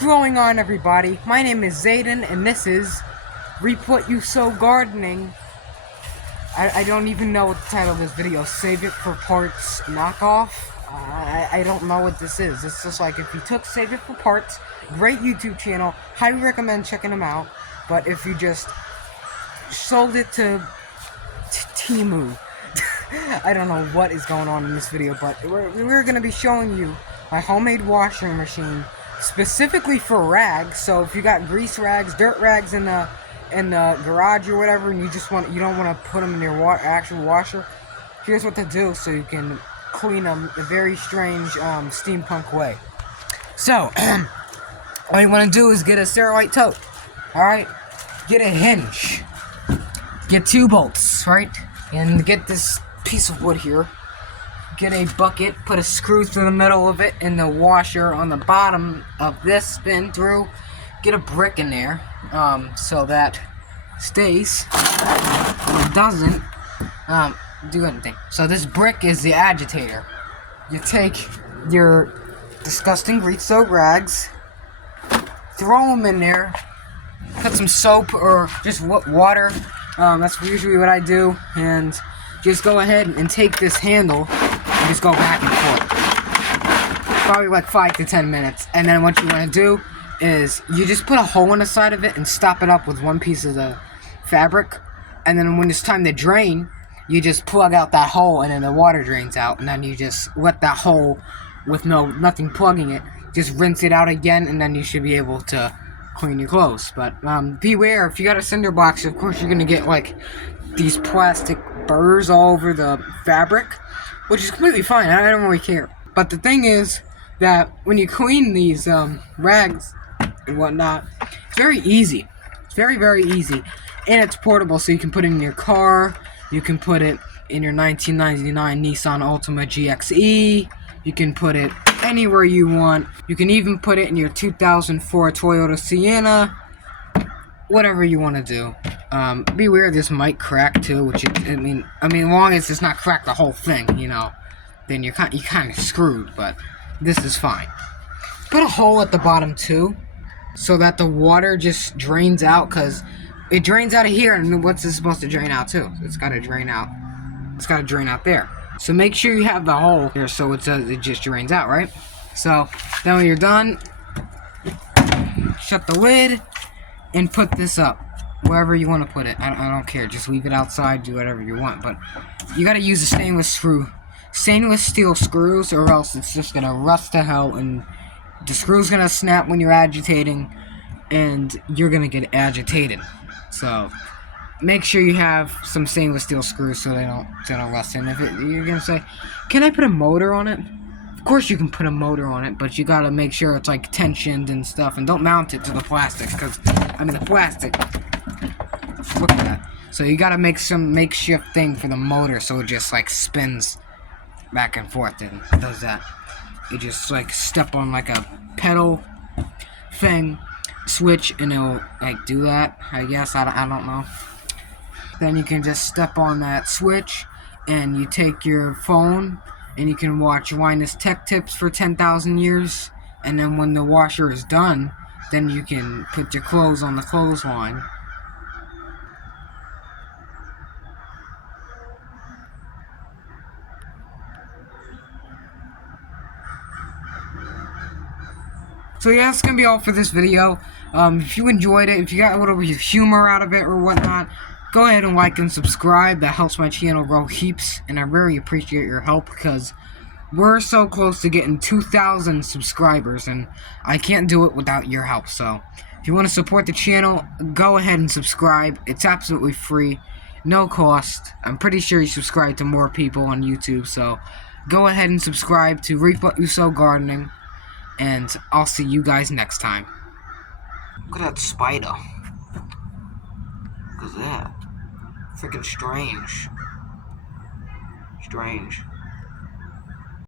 going on, everybody? My name is Zayden, and this is Reap What You Sow Gardening. I don't even know what the title of this video is. Save It for Parts knockoff? I don't know what this is. It's just like if you took Save It for Parts, great YouTube channel, highly recommend checking them out. But if you just sold it to Timu, I don't know what is going on in this video, but we're going to be showing you my homemade washing machine specifically for rags. So if you got grease rags, dirt rags in the garage or whatever, and you don't want to put them in your actual washer, here's what to do so you can clean them a very strange steampunk way. So all you want to do is get a Sterilite tote. Alright, get a hinge, get 2 bolts, right, and get this piece of wood here. Get a bucket, put a screw through the middle of it, and the washer on the bottom of this spin through. Get a brick in there, so that stays. It doesn't do anything. So this brick is the agitator. You take your disgusting grease-soaked rags, throw them in there, put some soap or just water. That's usually what I do, and just go ahead and take this handle and just go back and forth. Probably like 5 to 10 minutes. And then what you want to do is you just put a hole in the side of it and stop it up with one piece of the fabric. And then when it's time to drain, you just plug out that hole and then the water drains out. And then you just let that hole with nothing plugging it, just rinse it out again, and then you should be able to clean your clothes. But beware, if you got a cinder box, of course you're going to get like these plastic burrs all over the fabric, which is completely fine. I don't really care. But the thing is that when you clean these rags and whatnot, it's very easy. It's very, very easy. And it's portable, so you can put it in your car. You can put it in your 1999 Nissan Altima GXE. You can put it anywhere you want. You can even put it in your 2004 Toyota Sienna. Whatever you want to do. Beware, this might crack too, which I mean, as long as it's not cracked the whole thing, you know, then you're kind of screwed. But this is fine. Put a hole at the bottom too, so that the water just drains out, because it drains out of here, and what's it supposed to drain out too? It's got to drain out. It's got to drain out there. So make sure you have the hole here so it just drains out, right? So then when you're done, shut the lid and put this up wherever you want to put it. I don't care. Just leave it outside. Do whatever you want. But you got to use a stainless steel screws, or else it's just gonna rust to hell, and the screw's gonna snap when you're agitating, and you're gonna get agitated. So make sure you have some stainless steel screws so they don't rust. And if you're gonna say, can I put a motor on it? Of course you can put a motor on it, but you gotta make sure it's like tensioned and stuff, and don't mount it to the plastic, because the plastic, look at that. So you gotta make some makeshift thing for the motor so it just like spins back and forth and does that. You just like step on like a pedal thing, switch, and it'll like do that, I guess. I don't know. Then you can just step on that switch, and you take your phone and you can watch Linus Tech Tips for 10,000 years, and then when the washer is done, then you can put your clothes on the clothesline. So yeah, that's gonna be all for this video. If you enjoyed it, if you got a little bit of humor out of it or whatnot, go ahead and like and subscribe. That helps my channel grow heaps, and I really appreciate your help, because we're so close to getting 2,000 subscribers, and I can't do it without your help. So if you want to support the channel, go ahead and subscribe. It's absolutely free, no cost. I'm pretty sure you subscribe to more people on YouTube, so go ahead and subscribe to Reap What You Sow Gardening. And I'll see you guys next time. Look at that spider. Look at that. Freaking strange. Strange.